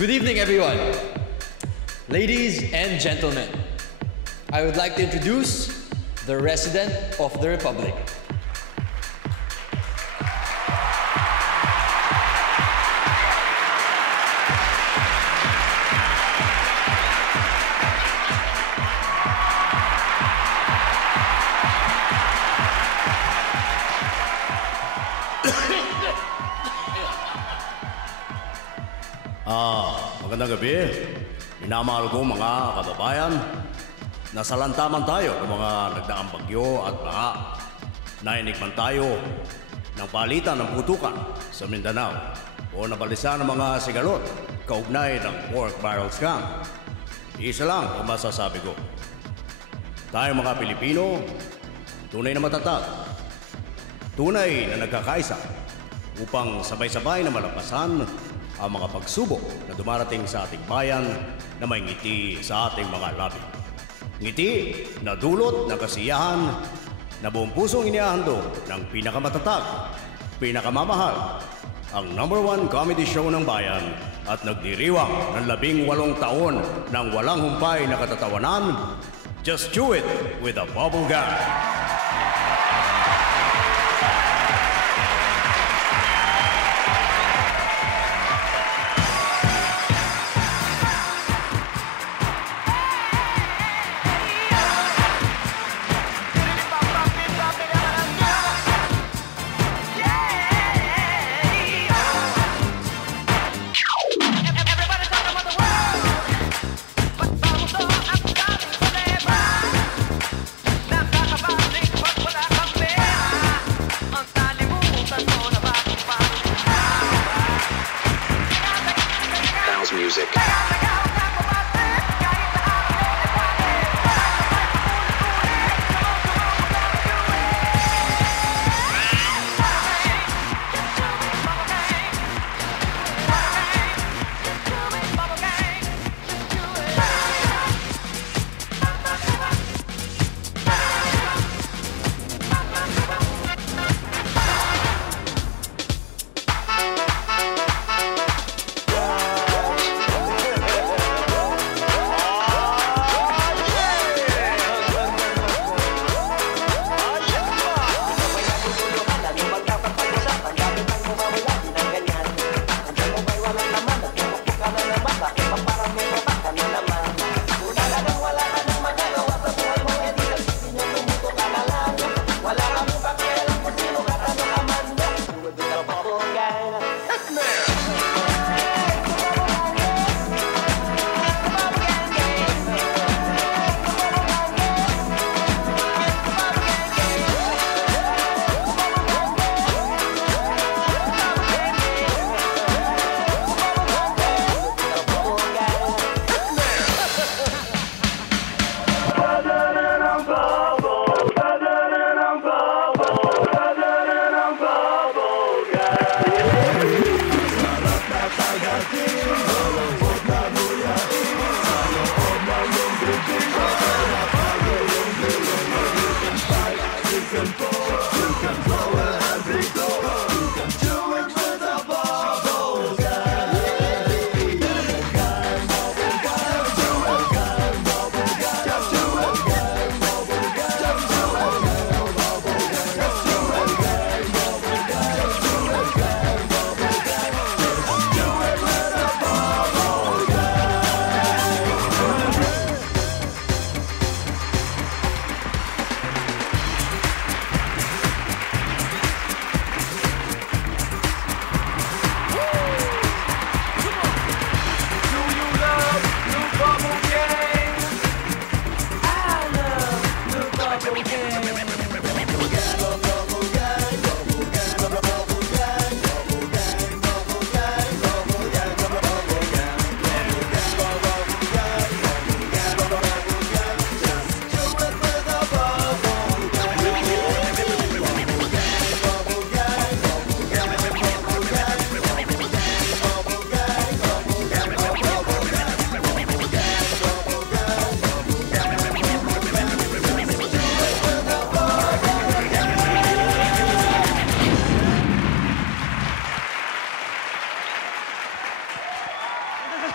Good evening, everyone. Ladies and gentlemen, I would like to introduce the Resident of the Republic. Magandang gabi. Minamahal ko mga kababayan. Nasalantaman tayo ng mga nagdaang bagyo at baha. Nainikman tayo ng palitan ng putukan sa Mindanao o nabalisa ng mga sigalot kaugnay ng pork barrel scam. Isa lang ang masasabi ko. Tayong mga Pilipino, tunay na matatag. Tunay na nagkakaisa upang sabay-sabay na malampasan ang mga pagsubok na dumarating sa ating bayan na may ngiti sa ating mga labi. Ngiti na dulot ng kasiyahan na buong pusong inihahandog ng pinakamatatag, pinakamamahal, ang #1 comedy show ng bayan at nagdiriwang ng 18 taon ng walang humpay na katatawanan. Just do it with a bubble gum. Music.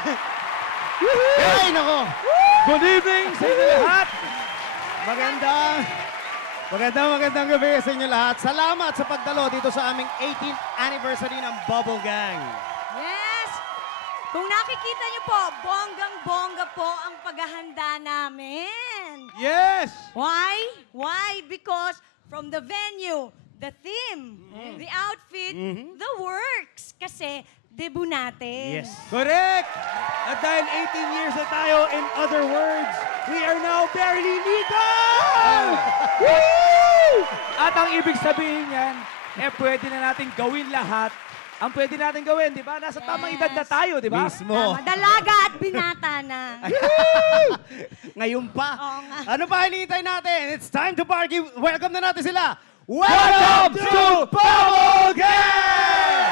Ay, nako! Good evening sa inyo lahat! Magandang gabi sa inyo lahat. Salamat sa pagdalo dito sa aming 18th anniversary ng Bubble Gang. Yes! Kung nakikita niyo po, bonggang-bongga po ang paghahanda namin. Yes! Why? Why? Because from the venue, the theme, the outfit, the works. Kasi debut natin. Yes. Correct! At dahil 18 years na tayo, in other words, we are now barely legal! Woo! At ang ibig sabihin yan, pwede na natin gawin lahat. Ang pwede natin gawin, di ba? Nasa tamang edad na tayo, di ba? Mismo. Tama, dalaga at binata na. Ngayon pa. Oo nga. Ano pa hinihintay natin? It's time to party. Welcome na natin sila. Welcome to Bubble Gang!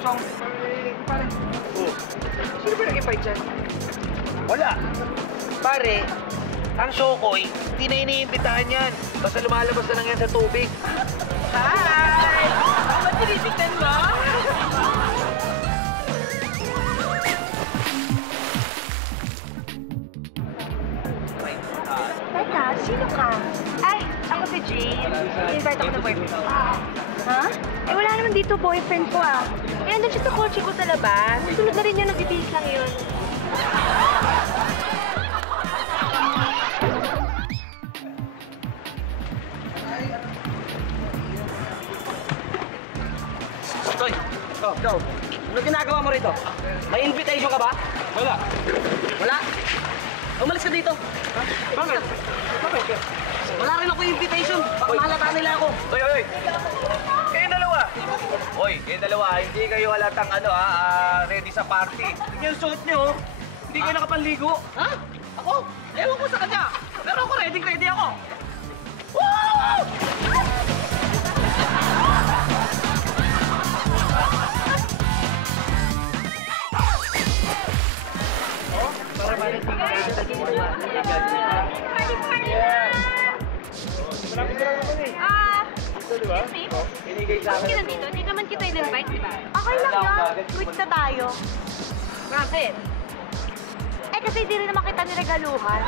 Chong. Pare. Sino ba nag-invite dyan? Wala. Pare, ang Shokoy, hindi na iniimbitahan yan. Basta lumalabas na lang yan sa tubig. Hi! Ba't tinitignan mo? Teka, sino ka? Ay, ako si Jane. I-invite ako ng boyfriend ko. Ha? Eh, wala naman dito boyfriend ko ah. Eh, andun siya sa kotse ko sa labas. Sunod na rin yun, nagbibihis lang yun. Toy, go. Ano ginagawa mo rito? May invitation ka ba? Wala. Wala? Umalis ka dito. Ha? Bakit? Bakit? Wala rin ako invitation. Baka mahalata nila ako. Oy. Kayong dalawa. Oy, kayong dalawa. Hindi kayo halatang ready sa party. Yung suot niyo, hindi kayo nakapanligo. Ha? Ako? Ewan ko sa kanya. Pero ako ready ako. Woo! Para malit yung mga sa dito. Bakit nandito? Hindi naman kita in-invite, di ba? Okay lang yan. Quit na tayo. Bakit? Eh, kasi hindi rin naman kita niregaluhan.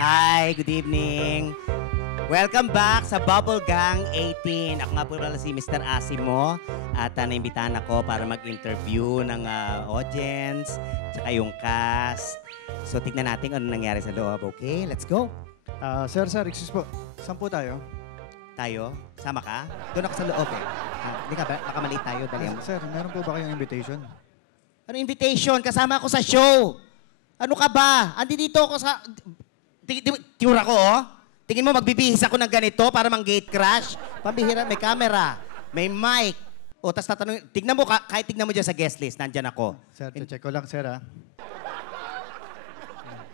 Hi, good evening. Welcome back sa Bubble Gang 18. Ako nga po pala si Mr. Asimo at naimbitahan ako para mag-interview ng audience tsaka yung cast. So tignan natin ano nangyari sa loob. Okay, let's go. Sir, excuse po. Saan po tayo? Tayo? Sama ka? Doon ako sa loob eh. Hindi ka ba? Baka mali tayo. Dali mo. Sir, meron po ba kayong invitation? Ano invitation? Kasama ako sa show. Ano ka ba? Andi dito ako sa... Tiura ko, oh. Tingin mo, magbibihis ako ng ganito para mang-gate crash? Pambihira, may camera, may mic. O, tas tatanungin, tignan mo, kahit tignan mo dyan sa guest list, nandyan ako. Sir, check ko lang, sir, ha?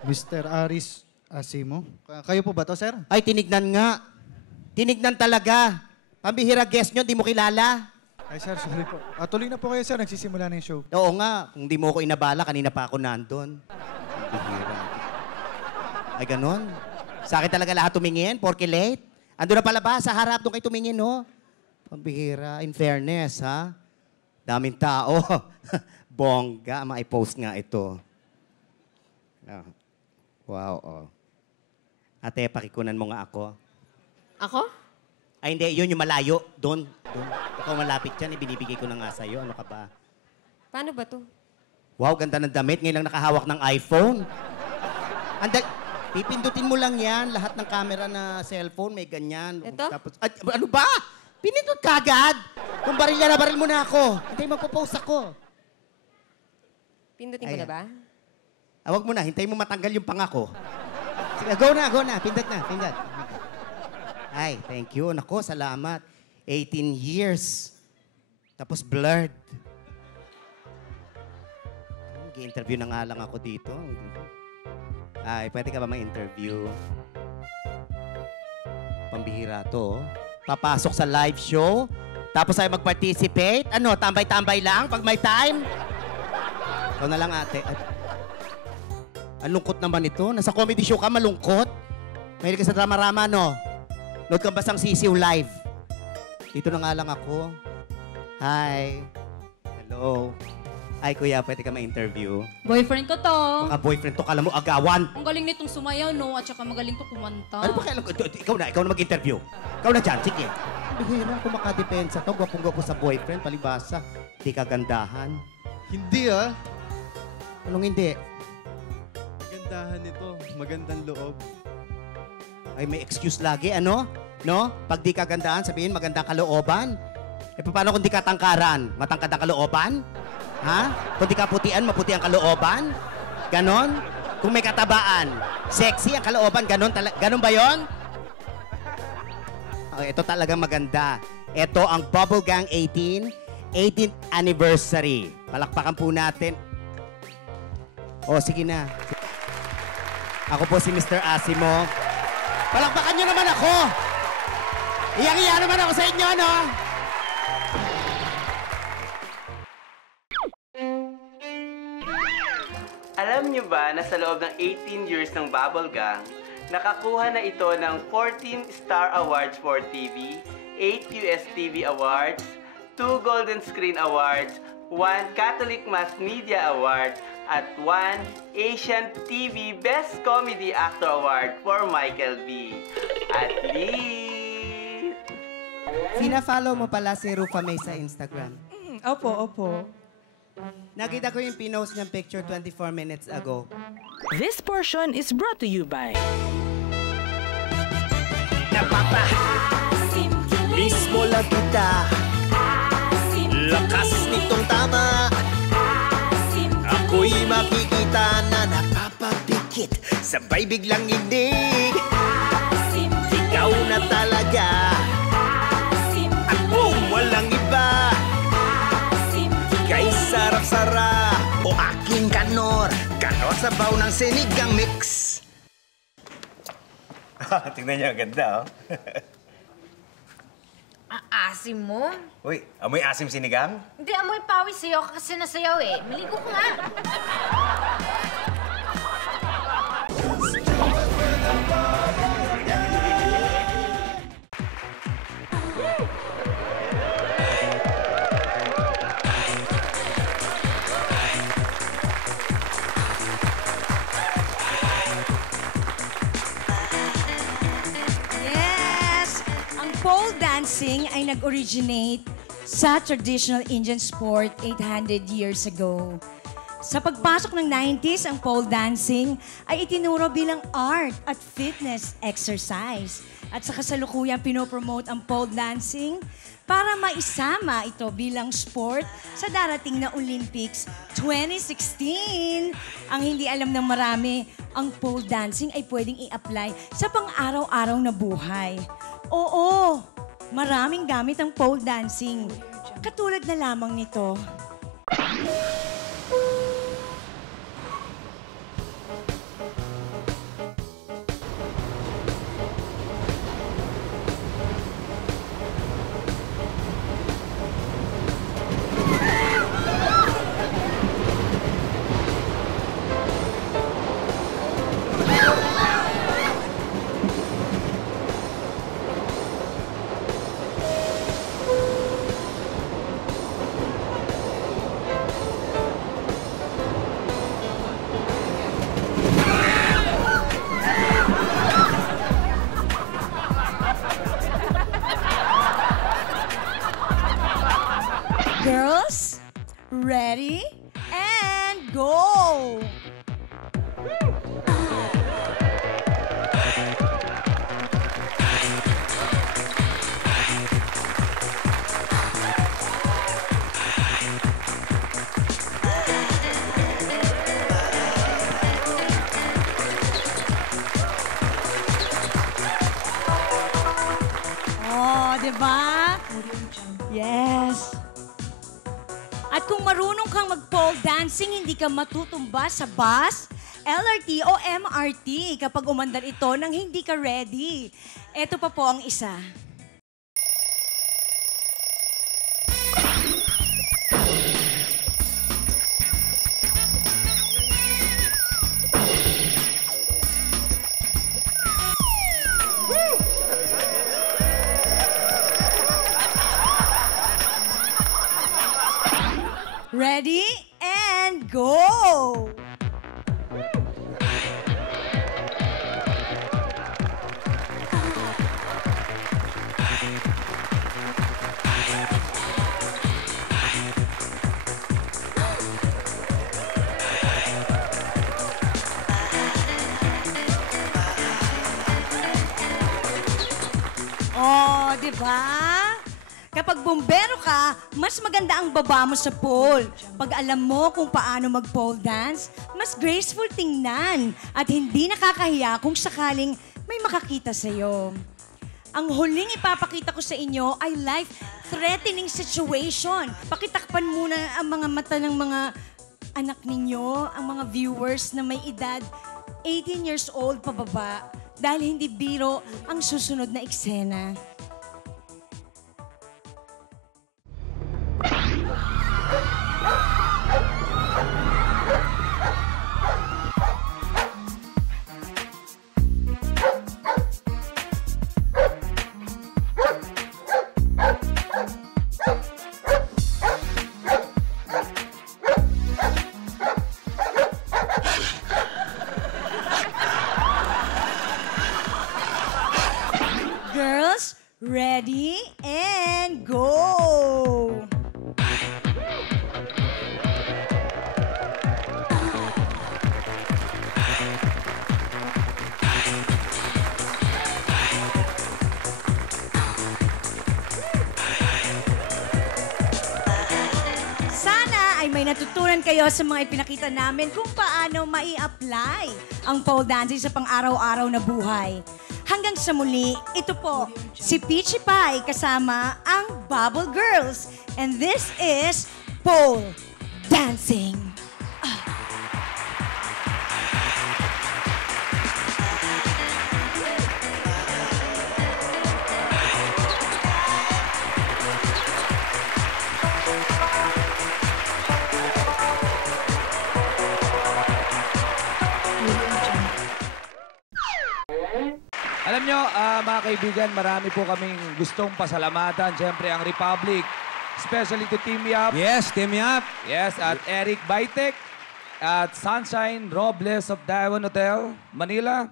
Mr. Aris Asimo. Kayo po ba to, sir? Ay, tinignan nga. Tinignan talaga. Pambihira guest nyo, di mo kilala. Ay, sir, sorry po. Tuloy na po kayo, sir. Nagsisimula na yung show. Oo nga, kung di mo ako inabala, kanina pa ako nandun. Pambihira. Ay, ganon. Sa akin talaga lahat tumingin, porke late. Ando na pala ba? Sa harap doon kayo tumingin, no? Pambihira. In fairness, ha? Daming tao. Bongga. Ma-post nga ito. Oh. Wow, oh. Ate, pakikunan mo nga ako. Ako? Ay, hindi. Yun yung malayo. Doon. Ikaw malapit dyan. Ibinibigay ko na nga sa'yo. Ano ka ba? Paano ba to? Wow, ganda ng damit. Ngayon lang nakahawak ng iPhone. Pipindutin mo lang yan. Lahat ng camera na cellphone, may ganyan. Ito? Tapos, ano ba? Pinindot ka agad. Kung baril na baril mo na ako. Hindi, magpo-post ako. Pindutin ko na ba? Wag mo na, hintayin mo matanggal yung pangako. Sige, go na. Pindot na. Ay, thank you. Nako, salamat. 18 years. Tapos blurred. Mag-interview na nga lang ako dito. Ay, pwede ka ba ma-interview? Pambihira to. Papasok sa live show, tapos ay mag-participate. Ano, tambay-tambay lang pag may time? Ikaw na lang, ate. Ang lungkot naman ito. Nasa comedy show ka, malungkot. Mahilig ka sa drama-rama, no? Load ka basang sisiw live. Dito na nga lang ako. Hi. Hello. Ay, kuya, pwede ka ma-interview? Boyfriend ko to. Baka boyfriend to, kala mo agawan. Ang galing nitong sumayaw, no? At saka magaling to kumanta. Ano ba kailan? Ikaw na mag-interview. Ikaw na dyan, sige. Bihira ako makadepensa to. Gwapong-gwapo sa boyfriend, palibasa. Di kagandahan. Hindi Anong hindi? Gandahan nito. Magandang loob. Ay, may excuse lagi, ano? No? Pag di kagandahan, sabihin magandang kalooban. Eh, paano kung di katangkaran? Matangkad ang kalooban? Ha? Kung di kaputian, maputi ang kalooban? Ganon? Kung may katabaan, sexy ang kalooban, ganon ba yon? Okay, ito talaga maganda. Ito ang Bubble Gang 18th anniversary. Palakpakan po natin. O, sige na. Ako po si Mr. Asimo. Palakpakan nyo naman ako! Iyang-iya naman ako sa inyo, no? Alam niyo ba na sa loob ng 18 years ng Bubble Gang, nakakuha na ito ng 14 Star Awards for TV, 8 US TV Awards, 2 Golden Screen Awards, 1 Catholic Mass Media Award, at 1 Asian TV Best Comedy Actor Award for Michael B. At least... Fina-follow mo pala si Rufa May sa Instagram. Opo. Nakita ko yung pinost niyang picture 24 minutes ago. This portion is brought to you by... Mismo lang kita. Lakas nitong tama. Ako'y makikita na napapapikit. Sabay biglang inig. Ikaw na talaga. At boom, walang iba. Kay sarap-sarap o aking kanor. Kanor sabaw ng sinigang mix. Tingnan niyo, ang ganda, oh. Asim mo? Uy, amoy asim sinigang? Hindi, amoy pawis sa'yo kasi nasayaw eh. Maligo ko nga. Pole dancing ay nag-originate sa traditional Indian sport 800 years ago. Sa pagpasok ng 90s, ang pole dancing ay itinuro bilang art at fitness exercise. At sa kasalukuyang pinopromote ang pole dancing para maisama ito bilang sport sa darating na Olympics 2016. Ang hindi alam ng marami, ang pole dancing ay pwedeng i-apply sa pang-araw-araw na buhay. Oo, maraming gamit ang pole dancing. Katulad na lamang nito. Girls, ready and go! marunong kang mag-pole dancing, hindi ka matutumba sa bus, LRT o MRT kapag umandar ito nang hindi ka ready. Ito pa po ang isa. Ready and go! Oh, di ba? Kapag bumbero ka, mas maganda ang baba mo sa pole. Pag alam mo kung paano mag-pole dance, mas graceful tingnan at hindi nakakahiya kung sakaling may makakita sa'yo. Ang huling ipapakita ko sa inyo ay life-threatening situation. Pakitakpan muna ang mga mata ng mga anak ninyo, ang mga viewers na may edad 18 years old pababa dahil hindi biro ang susunod na eksena. Girls, ready and go! Sana ay may natutunan kayo sa mga ipinakita namin kung paano mai-apply ang pole dancing sa pang-araw-araw na buhay. Hanggang sa muli, ito po, si Peachy Pie kasama ang Bubble Girls. And this is pole dancing. Alam nyo, mga kaibigan, marami po kaming gustong pasalamatan. Siyempre, ang Republic, especially to Team Yap. Yes, Team Yap. Yes, at Eric Baitek, at Sunshine Robles of Diamond Hotel, Manila.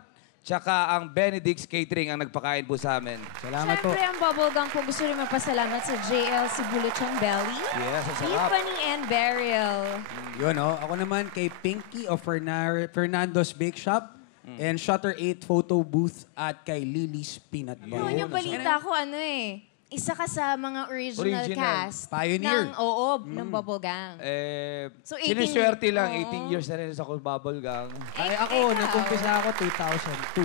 Tsaka ang Benedict's Catering ang nagpakain po sa amin. Salamat po. Siyempre, ang bubblegum po gusto rin mapasalamat sa JL Sibuluchang Belly, Yes, ang sarap. Tiffany and Beryl. Yun, oh. Ako naman kay Pinky of Fernando's Bake Shop and Shutter 8 Photo Booth at kay Lily's Peanut Bar. Yung balita ko, isa ka sa mga original cast. Pioneer. Ng bubblegum. So, 18 siniswerte lang, Oo. 18 years na rin sa Bubble Gang. Ay, ako, nag-umpisa ako 2002.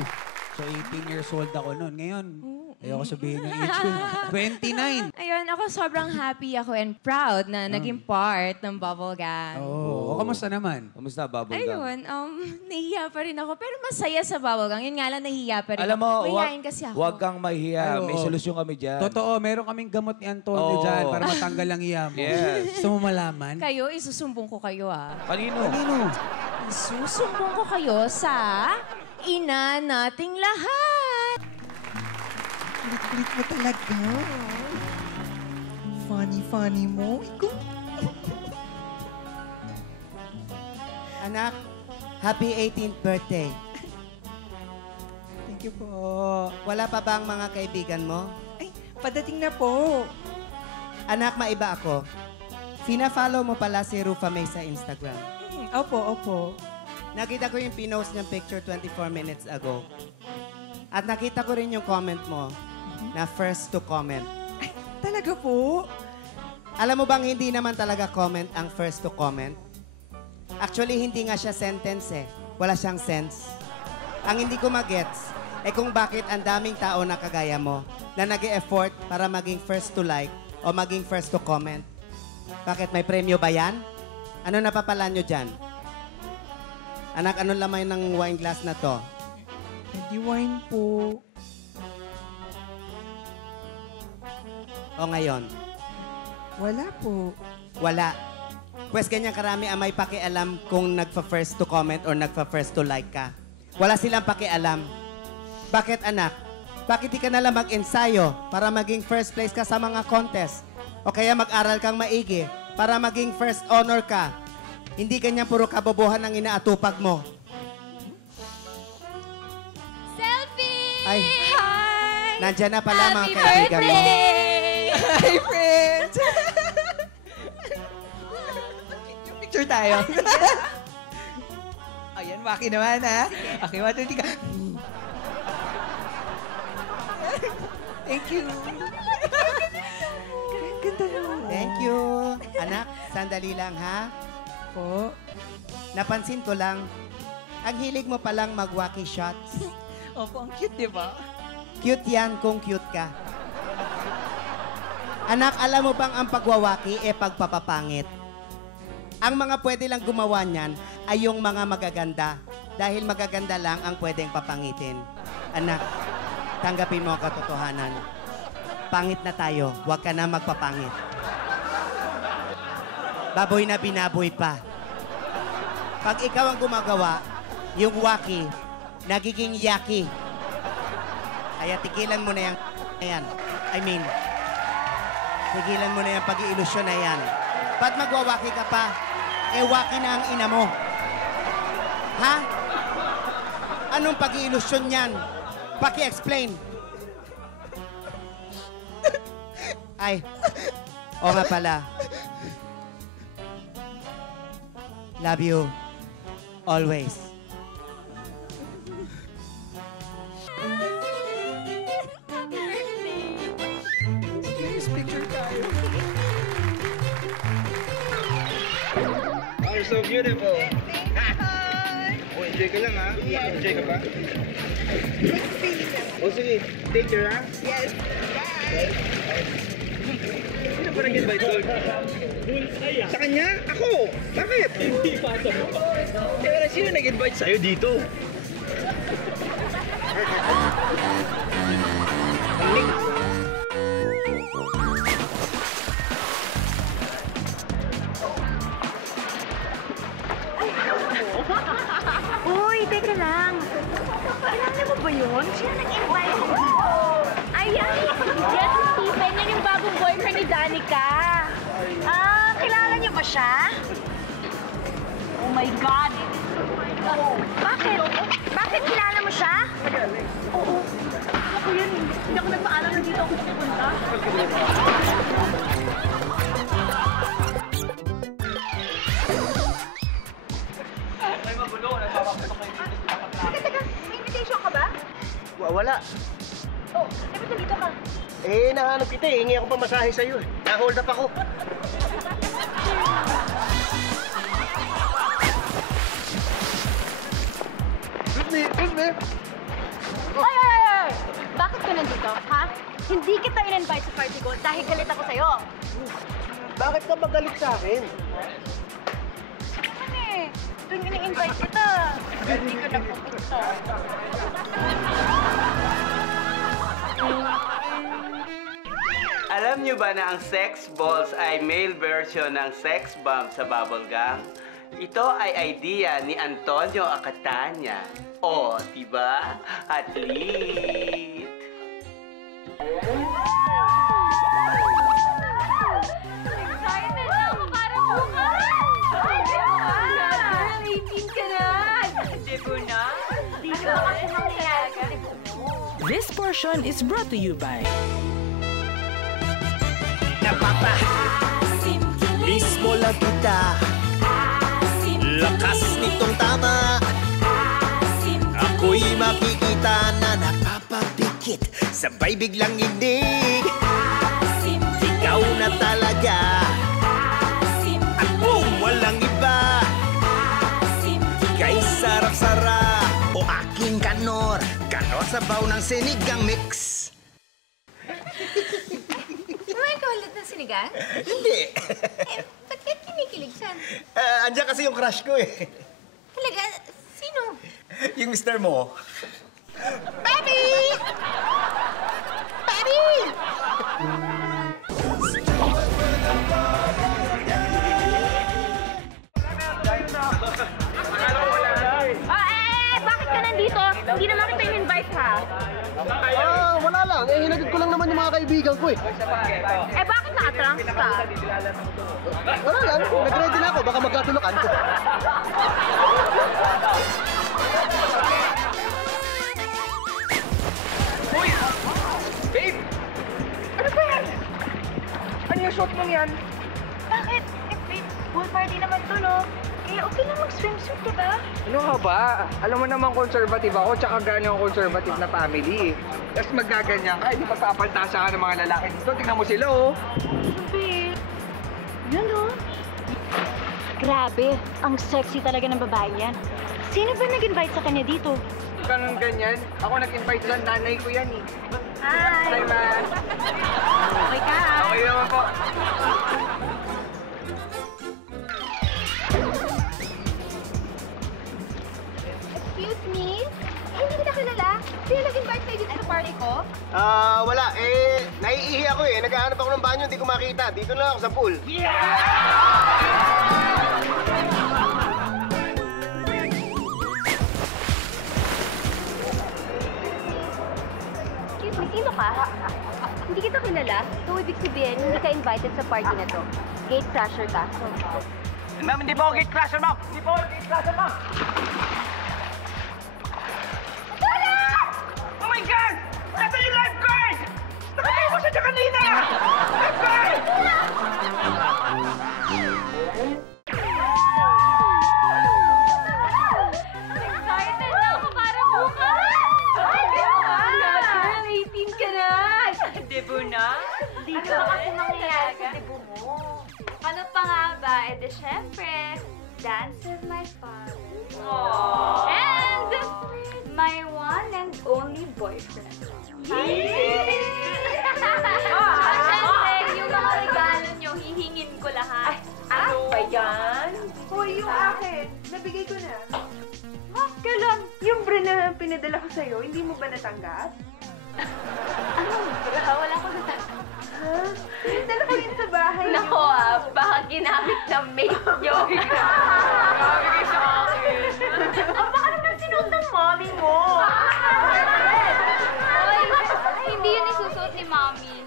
So, 18 years old ako noon. Ngayon, ayoko sabihin ng age ko. 29. Ayun, ako sobrang happy ako and proud na naging part ng bubblegum. Oo. Kamusta naman? Kamusta, Bubble Gang? Ayun, nahihiya pa rin ako. Pero masaya sa bubblegum. Yun nga lang, nahihiya pa rin Alam mo, ako. Mahihayin kasi ako. huwag kang mahiya. Ay, May oo. solusyon kami dyan. Totoo, meron kaming gamot ni Antonio Oo. dyan para matanggal ang iya mo. Yes. Gusto mo malaman? Kayo, isusumbong ko kayo Kanino? Isusumbong ko kayo sa ina nating lahat. Kulit-kulit mo talaga. Funny mo. Ikaw. Anak, happy 18th birthday. Thank you po. Wala pa ba ang mga kaibigan mo? Ay, padating na po. Anak, maiba ako. Fina-follow mo pala si Rufa May sa Instagram. Opo. Nakita ko yung pinost niyang picture 24 minutes ago. At nakita ko rin yung comment mo na first to comment. Ay, talaga po? Alam mo bang hindi naman talaga comment ang first to comment? Actually, hindi nga siya sentence eh. Wala siyang sense. Ang hindi ko magets kung bakit ang daming tao na kagaya mo na nag-e-effort para maging first to like o maging first to comment. Bakit? May premyo ba yan? Ano napapala nyo dyan? Anak, ano lamay ng wine glass na to? Hindi wine po. O ngayon? Wala po. Wala. Pwes ganyan karami ang may pakialam kung nagpa-first to comment or nagpa-first to like ka. Wala silang pakialam. Bakit anak? Bakit di ka nalang mag-ensayo para maging first place ka sa mga contest? O kaya mag-aral kang maigi para maging first honor ka? Hindi ganyan puro kabobohan ang inaatupag mo. Selfie! Ay, Hi! nandyan na pala mga Happy kaibigan mo. birthday! Hi, friends! Picture tayo. Ayan, Maki naman, ha? Okay, matuti ka. Thank you. Ganda naman. Thank you. Anak, sandali lang ha. Po. Napansin ko lang, ang hilig mo palang mag-wacky shots. Opo, ang cute, di ba? Cute yan kung cute ka. Anak, alam mo bang ang pagwawaki pagpapapangit? Ang mga pwede lang gumawa niyan ay yung mga magaganda. Dahil magaganda lang ang pwedeng papangitin. Anak, tanggapin mo ang katotohanan. Pangit na tayo, huwag ka na magpapangit. Baboy na binaboy pa. Pag ikaw ang gumagawa, yung waki, nagiging yaki. Kaya tigilan mo na yan. Tigilan mo na yung pag-iilusyon na yan. Ba't magwawaki ka pa? Waki na ang ina mo. Ha? Anong pag-iilusyon yan? Paki-explain. Ay, o nga pala. Love you. Always. Please, picture tayo. Oh, you're so beautiful. Oh, enjoy ka lang, ha? Enjoy ka pa? Oh, sige. Picture, ha? Yes. Bye. Sino ba nag-invite doon? Sa kanya? Ako? Bakit? Hindi pa ito. Teka, sino nag-invite sa'yo dito? Uy, teka lang. Alam mo ba yun? Sino nag-invite mo dito? Ayan! Yes, Stephen. Yan yung bagong boyfriend ni Danica. Ah, kilala niyo ba siya? Oh my God! Bakit? Bakit kilala mo siya? Oo. Ako yun. Hindi ako nagpaalam na dito ako pupunta. Teka, may invitation ka ba? Wala. Oh, dapat nandito ka. Nahanap kita eh. Hingi ako pamasahe sa'yo eh. Na-hold up ako. Excuse me. Ay! Bakit ka nandito, ha? Hindi kita in-invite sa party ko dahil galit ako sa'yo. Bakit ka magalit sa akin? Ano eh? Tuwing ini-invite kita, hindi ka nagpupunta. Alam niyo ba na ang sex balls ay male version ng sex bomb sa bubblegum? Ito ay idea ni Antonio Acatania. O, diba? Athlete! Excited ako para bukas! Ay, girl! 18 ka na! Debo na? Di ka kasi mangyayari sa debo mo. This portion is brought to you by Mismo lang kita, lakas nitong tama. Ako'y makikita na napapapikit, sabay biglang inig. Ikaw na talaga, at kung walang iba, kay sarap-sarap o aking kanor, sabaw ng sinigang mix. May kulit na sinigang? Hindi. Ba't ka kinikilig siya? Andiyan kasi yung crush ko eh. Talaga? Sino? Yung mister mo. Papi! Papi! Bakit ka nandito? Hindi naman kita in-invite, ha? Wala lang. Hinagid ko lang naman yung mga kaibigan ko eh. Bakit naka-trunks ka? Wala lang. Nag-ready na ako. Baka magkatulukan. Uy! Babe! Ano ba yan? Ano yung shot mong yan? Bakit? Babe, pool party naman to, no? Kaya okay lang mag-swimsuit, di ba? Ano nga ba? Alam mo naman conservative ako, tsaka galing ako conservative na family. Tapos magaganyan ka, hindi pagpapantasa ka ng mga lalaki dito. Tingnan mo sila, oh. Babe, yan, no? Grabe, ang sexy talaga ng babae yan. Sino ba nag-invite sa kanya dito? Ganun ganyan. Ako nag-invite lang, nanay ko yan eh. Hi! Hi, man. Okay ka? Okay naman po. Excuse me? Hindi kita kilala. Sino nag-invite kayo dito sa party ko? Wala. Naiihi ako eh. Naghahanap ako ng banyo, hindi ko makita. Dito na ako sa pool. Excuse me, sino ka? Hindi kita kilala. So, ibig sabihin, hindi ka invited sa party na to. Gate crasher ka. Ma'am, hindi po ako gate crasher, ma'am. Hindi po ako gate crasher, ma'am. Oh my God! Nasa yung lifeguard! Nakatayo ko siya dyan kanina! Lifeguard! Excited na ako para bukas! Ay, girl, 18 ka na! Debo na? Ano ba kasi mangyayari sa debo mo? Ano pa nga ba? Eh, di syempre, dance with my father. And my one and only boyfriend. Siyempre, yung mga regalo nyo, hihingin ko lahat. Ano ba yan? Hoy, yung akin. Nabigay ko na. Ha? Kailan? Yung bra na pinadala ko sa'yo, hindi mo ba natanggap? Ano? Wala ko natanggap. Ha? Pinadala ko yun sa bahay niyo. Nako baka ginamit ng mate nyo. Nabigay sa akin. Baka naman sinuot ng mommy mo. Hoy, hindi yun isusuot ni Mami.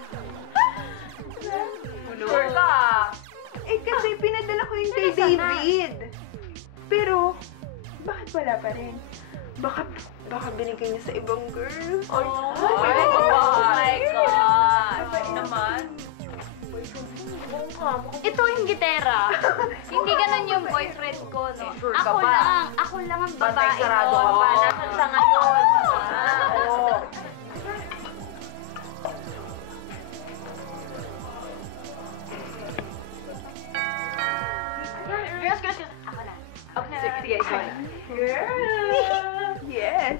Sure ka? Eh kasi pinadala ko yung kay David. Pero, bakit wala pa rin? Baka binigay niya sa ibang girl. Oh my God! Naman? Ito yung gitera. Hindi ganun yung boyfriend ko, no? Sure ka ba? Ako lang ang Bantay babae sarado mo. ka. Nasaan sa ngayon? Girls. Ako na. Sige, ikaw na. Girl! Yes!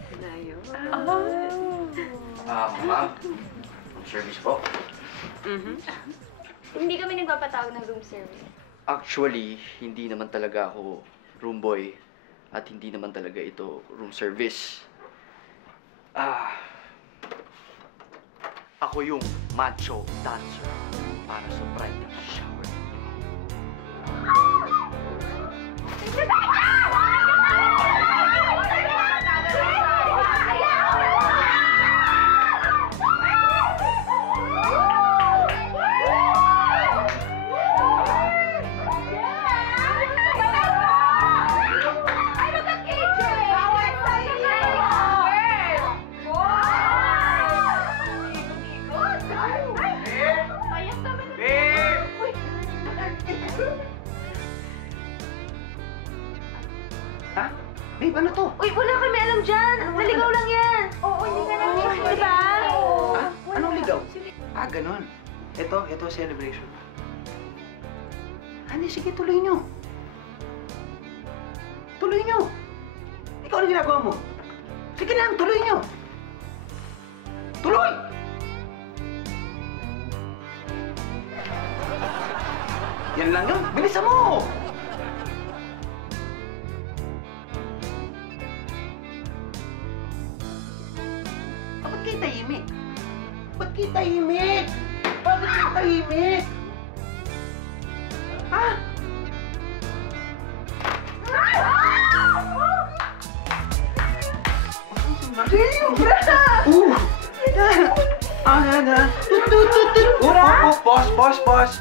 Ma'am, service po. Hindi kami nagpapatawag ng room service. Actually, hindi naman talaga ako room boy at hindi naman talaga ito room service. Ako yung macho dancer para sa bridal shower. Ha? Babe, ano to? Uy, wala kami alam dyan. Naligaw lang yan. Oo, hindi ka namin. Di ba? Anong ligaw? Ganon. Ito celebration. Hani, sige, tuloy nyo. Tuloy nyo. Ikaw ano ginagawa mo? Sige lang, tuloy nyo. Tuloy! Yan lang yun. Bilisan mo! Ba't kayo tahimik? Ba't kayo tahimik? Bakit kayo tahimik? Ha? Damn, bra! Pause.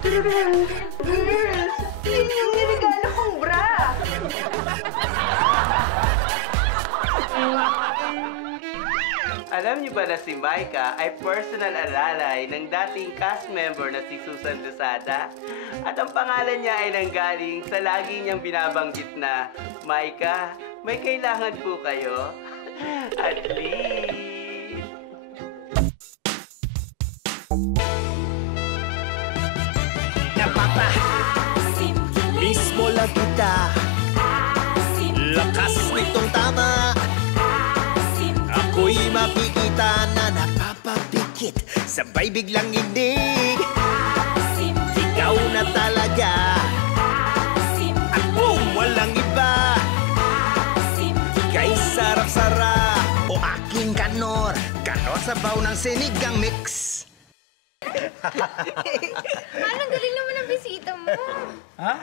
Girls, yun yung niregalo kong bra. Alam niyo ba na si Micah ay personal alalay ng dating cast member na si Susan Losada? At ang pangalan niya ay nanggaling sa lagi niyang binabanggit na, Micah, may kailangan po kayo? At least... Mismo lang kita, lakas nitong tama. Ako'y makikita na napapapikit, sabay biglang inig. Ikaw na talaga, at boom, walang iba. Kay sarap-sarap o aking kanor, sabaw ng sinigang mix. Anong galing naman ang bisita mo? Ha?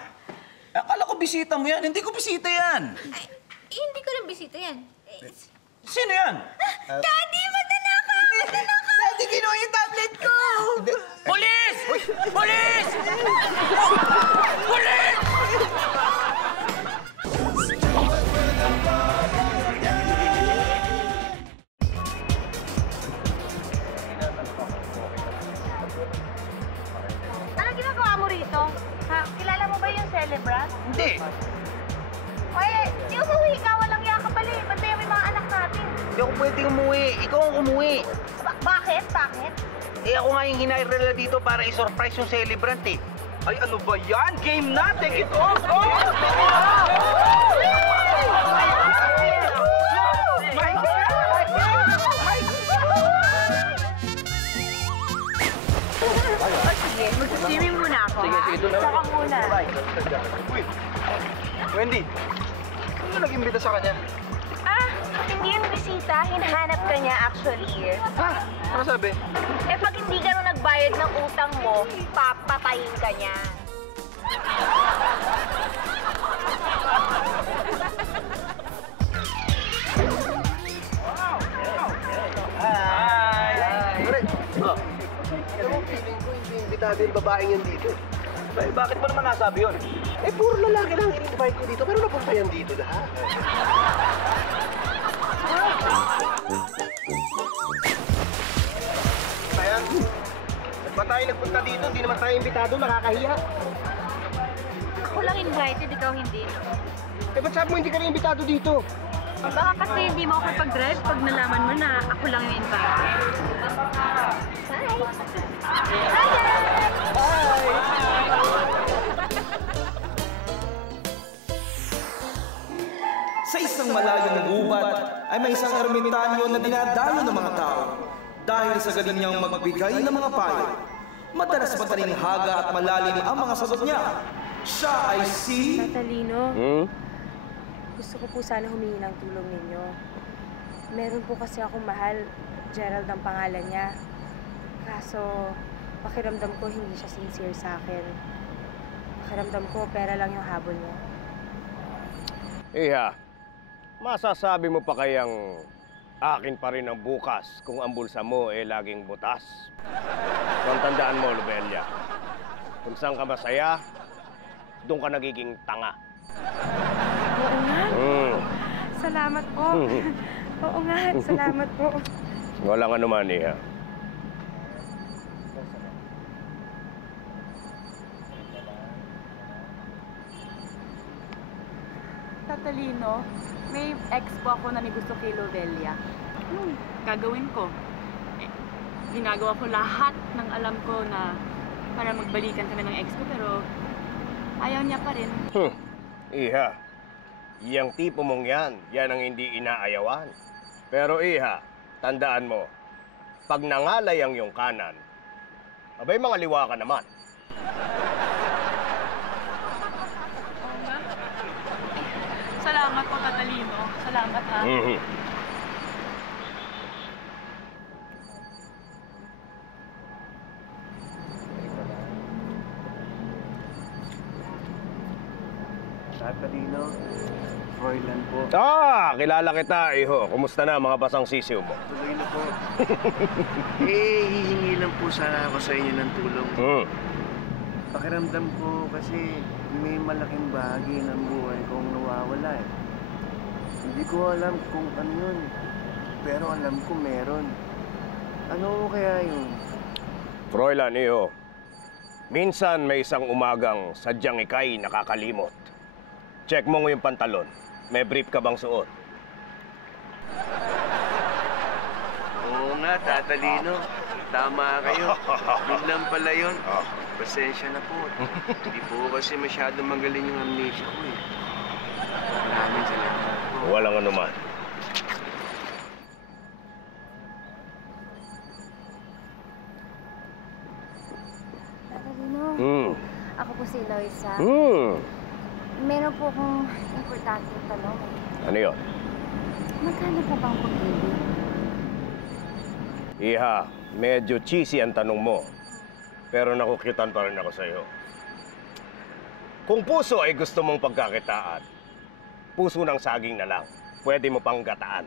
Akala ko bisita mo yan. Hindi ko bisita yan. Ay, hindi ko lang bisita yan. Sino yan? Daddy, magdanakaw! Magdanakaw! Daddy, kinuha yung tablet ko! Police! Police! Police! Anong ginagawa mo rito? Ha? Kilala mo ba yung celebrant? Hindi. Oye, di umuwi ka. Walang yaka pala eh. Bantayan mo yung mga anak natin. Hindi ako pwedeng umuwi. Ikaw ang umuwi. Bakit? Bakit? Eh ako nga yung hinayra dito para i-surprise yung celebrant eh. Ay ano ba yan? Game na! Take it off! Sige, mag-swimming muna ako. Sige, doon na. Saka muna. Uy! Wendy, ano nag-imbita sa kanya? Ah, hindi yung bisita. Hinahanap ka niya actually. Ha? Ano sabi? Eh, pag hindi ka nung nagbayad ng utang mo, papatayin ka niya. Hi! Pare, alam mo, feeling ko hindi imbitado yung babaeng yan dito. Eh, bakit mo naman nasabi yun? Eh, puro lalaki lang in-invite ko dito, pero napunta yan dito lahat. Kaya, ba tayo nagpunta dito? Hindi naman tayo imbitado, nakakahiya. Ako lang invited, ikaw hindi. Eh, ba't sabi mo hindi ka na imbitado dito? Baka kasi hindi mo ako pag-drive pag nalaman mo na ako lang yung invited. Sa isang malayong gubat ay may isang ermitanyo na dinadayo ng mga tao dahil sa galing niyang magbigay ng mga payo. Madalas matalinghaga at malalim ang mga sagot niya. Siya ay si... Natalino, gusto ko po sana humingi ng tulong ninyo. Meron po kasi akong mahal, Gerald ang pangalan niya. Kaso, pakiramdam ko hindi siya sincere sa akin. Pakiramdam ko pera lang yung habol niya. Iha, masasabi mo pa kayang akin pa rin ang bukas kung ang bulsa mo ay laging butas? Kung tandaan mo, Lobelia, kung saan ka masaya, doon ka nagiging tanga. Oo nga. Salamat po. Oo nga, salamat po. Walang anuman, Iha. Tatalino, may ex po ako na may gusto kay Lovelia. Gagawin ko. Eh, ginagawa ko lahat ng alam ko na para magbalikan kami ng ex ko, pero ayaw niya pa rin. Iha, Yang tipo mong yan ang hindi inaayawan. Pero Iha, tandaan mo, pag nangalay ang iyong kanan, abay mga liwa ka naman. Salamat po, Tatalino. Salamat, ha? Tatalino, Froilan po. Kilala kita, Iho. Kumusta na mga basang sisiw mo? Tuloy na po. Hihingi lang po sana ako sa inyo ng tulong. Pakiramdam ko kasi may malaking bahagi ng buhay kong nawawala eh. Hindi ko alam kung ano yun. Pero alam ko meron. Ano kaya yun? Froilan, Iho. Minsan may isang umagang sadyang ika'y nakakalimot. Check mo yung pantalon. May brief ka bang suot? Oo nga, Tatalino. Tama kayo. Yun lang pala yun. Pasensya na po. Hindi po kasi masyado magaling yung amnesia ko eh. Maraming salamat po. Walang anuman. Tatalino, ako po si Eloisa. Meron po akong importanteng tanong. Ano yun? Magkano po bang pag-ibig? Iha, medyo cheesy ang tanong mo. Pero nakukitan pa rin ako sa'yo. Kung puso ay gusto mong pagkakitaan, puso ng saging na lang. Pwede mo pang gataan.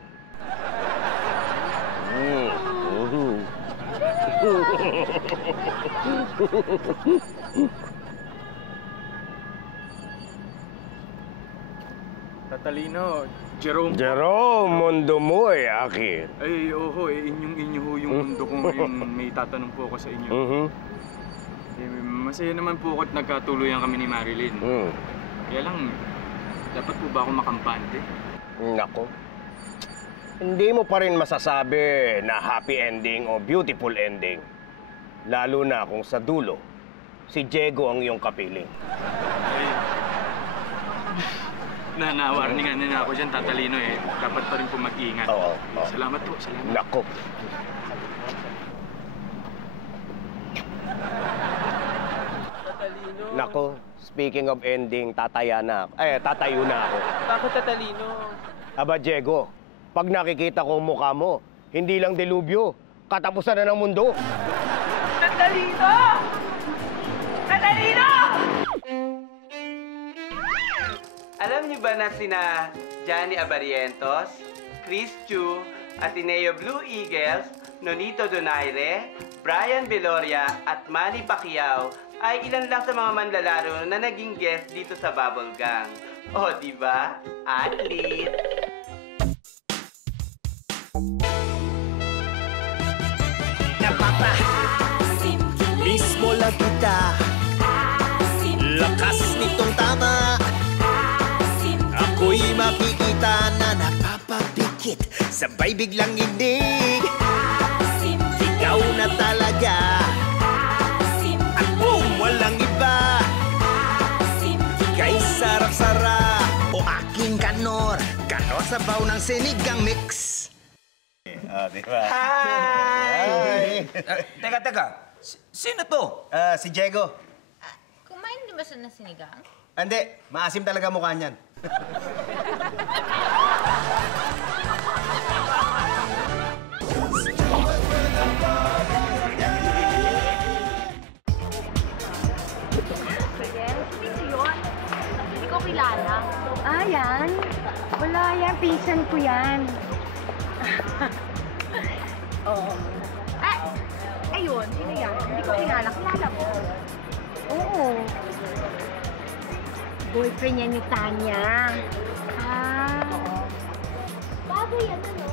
Tatalino, Jerome. Jerome, mundo mo ay akin. Ay, oho, inyo ho yung mundo ko ngayon. May tatanong po ako sa inyo. Masaya naman po ako at nagkatuluyan kami ni Marilyn. Kaya lang, dapat po ba ako makampante? Nako. Hindi mo pa rin masasabi na happy ending o beautiful ending. Lalo na kung sa dulo, si Diego ang iyong kapiling. Warningan na ako dyan, Tatalino eh. Dapat pa rin po mag-iingat. Oo. Salamat po, salamat. Nako. Tatalino. Nako, speaking of ending, tatayo na ako. Bakit, Tatalino? Aba, Diego, pag nakikita ko ang mukha mo, hindi lang delubyo, katapusan na ng mundo. Tatalino! Tatalino! Alam niyo ba na sina Johnny Abarientos, Chris Chu, Ateneo Blue Eagles, Nonito Donaire, Brian Veloria at Manny Pacquiao ay ilan lang sa mga manlalaro na naging guest dito sa Bubble Gang. O, di ba? Athlete! Mismo lang kita, lakas nitong tama. Ako'y makikita na napapapikit, sabay biglang inig. Ikaw na talaga, at walang iba. Ika'y sarap-sarap, o aking kanor, kanor sabaw ng sinigang mix. Diba? Hi! Teka. Sino to? Si Diego. Kumain din ba siya ng sinigang? Hindi, maasim talaga mukha niyan. Hindi ko kilala. Yan? Wala yan. Pinsan ko yan. Ayun, sino yan? Hindi ko kilala. Kilala mo? Oo. Boyfriend niya ni Tanya. Bago yan, ano?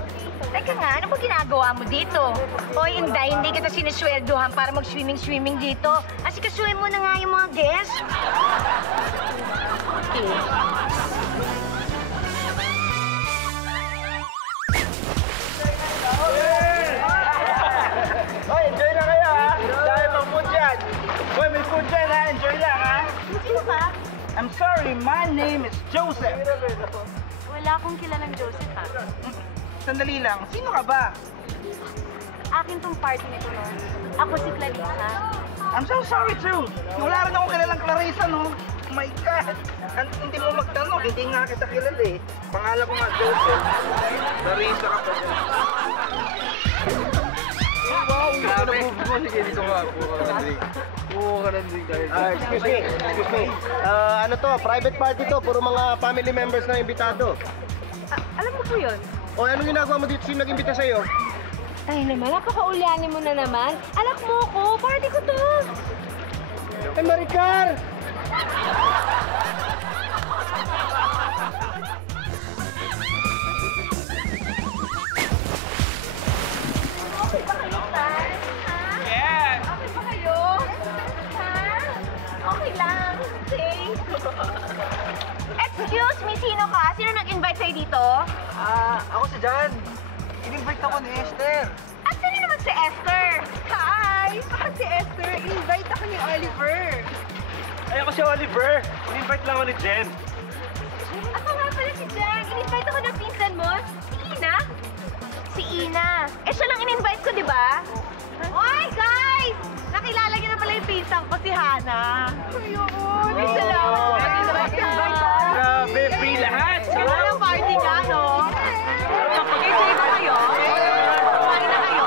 Teka nga, ano ba ginagawa mo dito? Hoy, hindi kita sinisweldohan para mag-swimming dito. Asikasuhin mo na nga yung mga guests. Okay. Hoy, enjoy na kayo ha! Dahil pang food dyan! Hoy, may food dyan ha! Enjoy lang ha! Sino ka? I'm sorry, Hi, my name is Joseph. Wala akong kilalang Joseph, ha? Sandali lang, sino ka ba? Akin tong party nito, no? Ako si Clarissa. I'm so sorry, too. Wala rin akong kilalang Clarissa, no? Oh my God! Hindi mo magtanong, hindi nga kita kilala eh. Pangalan ko nga, Joseph. Clarissa ka pa. Wow! Grabe! Sige, dito ka. Oo ka nandun guys. Excuse me. Ano to? Private party to. Puro mga family members na imbitado. Alam mo po yun? O anong ginagawa mo dito? Sino nag-imbita sa'yo? Ay naman, napakaulyanin mo na naman. Anak mo ko, party ko to. Hey, Maricar! Okay ba kayo, Stan? Ha? Yes! Okay ba kayo? Ha? Okay lang. Okay. Excuse me, sino ka? Sino nag-invite sa'yo dito? Ako si Jan. In-invite ako ni Esther. At sino naman si Esther? Hi! Ako si Esther. Invite ako ni Oliver. Ay, ako si Oliver. In-invite lang ako ni Jen. Ako nga pala si Jan. In-invite ako ng pinsan mo. Si Ina. Si Ina. Eh, siya lang in-invite ko, di ba? Oy, guys! Nakilala niyo na pala yung pinsan ko, si Hana. Ayun. Salamat. Invite ako. Grabe, free lahat. Walang party ka, no? Mag-enjoy ba kayo? Kumain na kayo?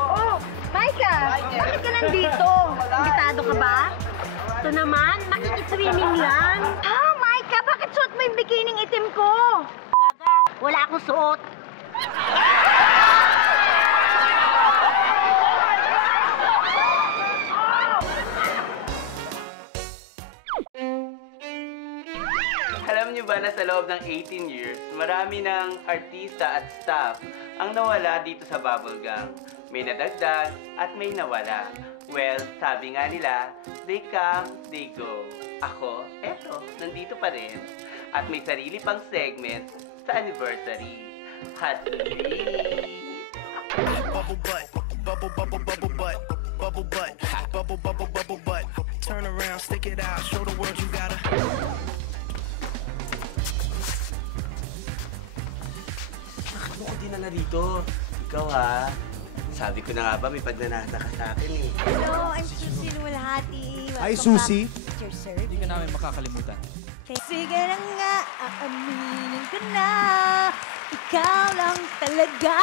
Oh, Micah! Bakit ka nandito? Imbitado ka ba? Ito naman, makikiswimming lang. Ha, Micah? Bakit suot mo yung bikining itim ko? Gaga, wala akong suot. Alam niyo ba na sa loob ng 18 years, marami ng artista at staff ang nawala dito sa Bubble Gang. May nadagdag at may nawala. Well, sabi nga nila, they come, they go. Ako, eto, nandito pa rin. At may sarili pang segment sa anniversary. Hatid! Bubble butt, bubble, bubble, bubble butt, bubble butt, bubble, bubble, bubble butt. Turn around, stick it out, show the world you gotta. Bakit mo ko dinala dito? Ikaw ha? Sabi ko na nga ba, may pagnanasa ka sa akin eh. Hello, I'm Susie Luwalhati. Hi, Susie. Your sir. Hindi ka namin makakalimutan. Sige na nga, aaminin ko na. Ikaw lang talaga.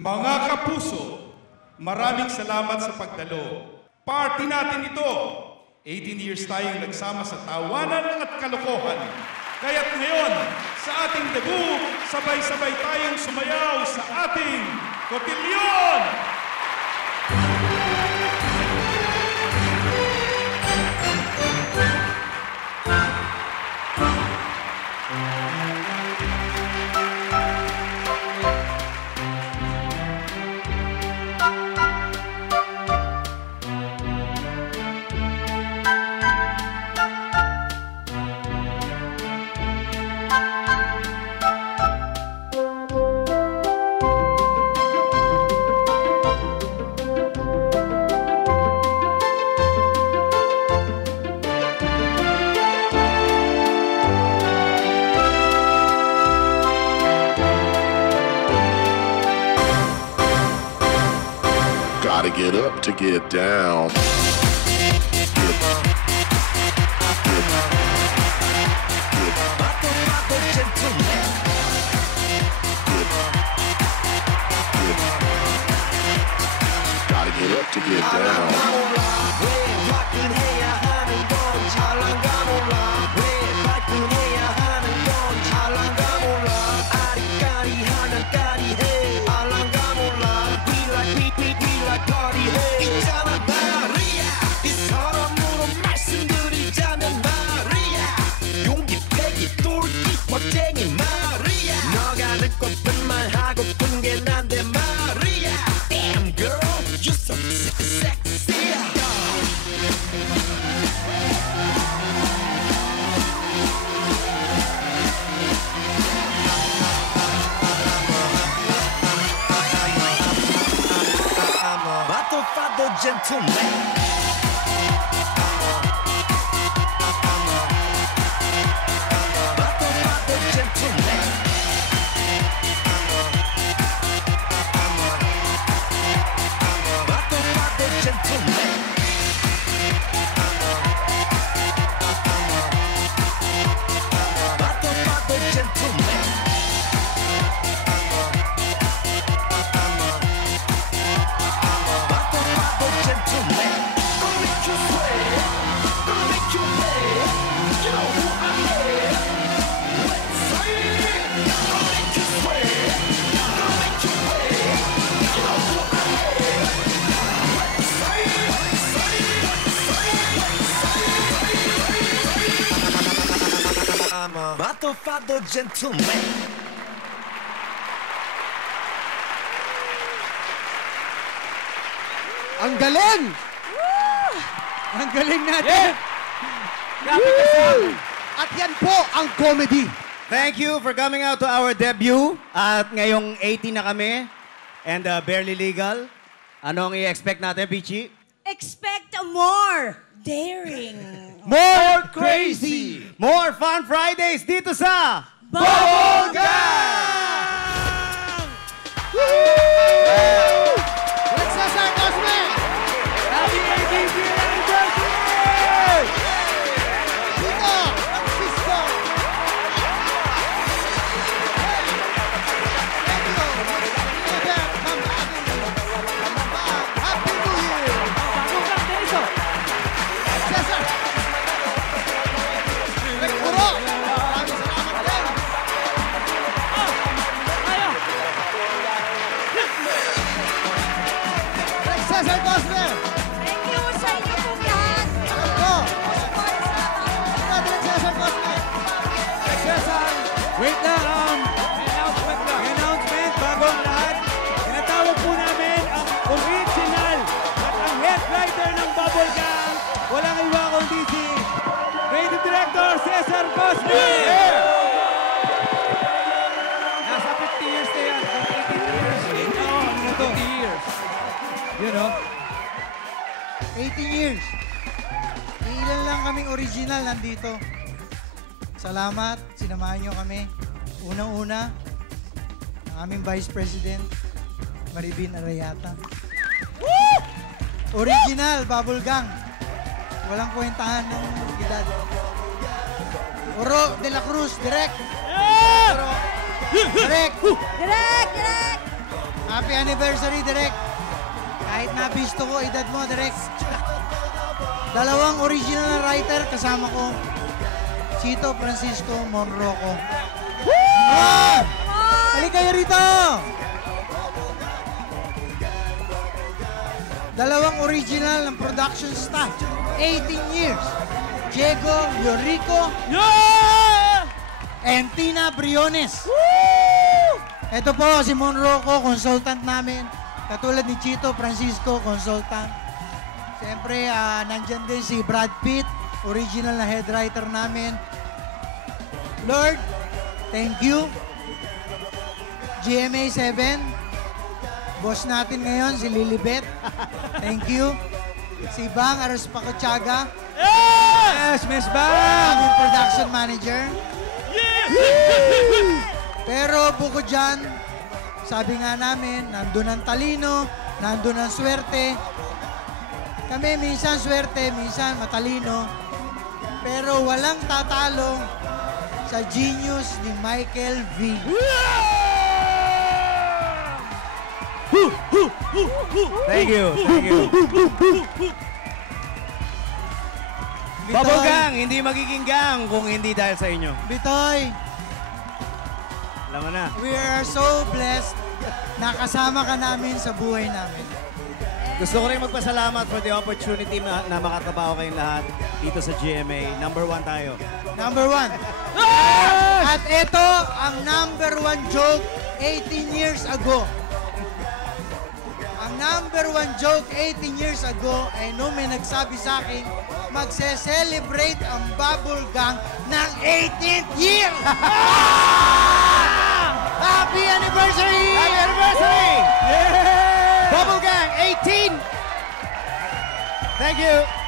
Mga kapuso, maraming salamat sa pagdalo. Party natin ito. 18 years tayong nagsama sa tawanan at kalokohan. Kaya't ngayon, sa ating debut, sabay-sabay tayong sumayaw sa ating kotilyon! Gotta get up to get down. Gotta get up to get down. gentleman. Batofado gentleman. Ang galing! Ang galing natin! Grabe kasama! At yan po ang comedy. Thank you for coming out to our debut. At ngayong 18 na kami and barely legal. Ano ang i-expect natin, Pichi? Expect more daring. More crazy! More fun Fridays dito sa Bubblegum! Let's start, Cosme! Happy 18th year anniversary! Dito! Francisco! Happy New Year! Bagong Deniso! Cesar! Rick Puro! Maraming salamat din! Rick Cesar Cosme! Thank you sa inyo pong lahat. Go! Rick Cesar Cosme! Rick Cesar! Wait lang, announcement bago ang lahat. Tinatawag po namin ang original at ang head writer ng Bubblegum. Walang iba kundi si Creative Director Cesar Cosme! Nasa 50 years na yan. 18 years. 50 years. You know? 18 years. Ilan lang kaming original nandito. Salamat, sinamahan nyo kami. Unang-una, ang aming Vice President, Maribin Arayata. Original, Bubble Gang. Walang kwentahan ng edad. Oro de la Cruz, direct. Direct. Direct! Direct! Happy anniversary, direct. Kahit nabisto ko, edad mo, direct. Dalawang original na writer, kasama ko. Chito Francisco Monroco. Ah! Halika kayo rito! Dalawang original ng production staff. 18 years. Diego Llorico. And Tina Briones. Ito po si Monroco, consultant namin. Katulad ni Chito Francisco, consultant. Siyempre, nandyan din si Brad Pitt, original na head writer namin. Lord, thank you. GMA 7, boss natin ngayon, si Lilibet. Thank you. Si Bang Araspacochaga. Yes, Miss Bang! Aming production manager. Pero bukod dyan, sabi nga namin, nandun ang talino, nandun ang swerte. Kami minsan swerte, minsan matalino. Pero walang tatalo sa genius ni Michael V. Thank you, thank you. Bubblegum, hindi magiging gang kung hindi dahil sa inyo. Bitoy, alam mo na. we are so blessed na kasama ka namin sa buhay namin. Gusto ko rin magpasalamat for the opportunity na makatrabaho kayong lahat dito sa GMA. Number 1 tayo. Number 1. At ito ang number 1 joke 18 years ago. Ang number 1 joke 18 years ago ay nung may nagsabi sa akin, magse-celebrate ang Bubblegum ng 18th year! Happy anniversary! Happy anniversary! Yeah! Bubblegum 18! Thank you.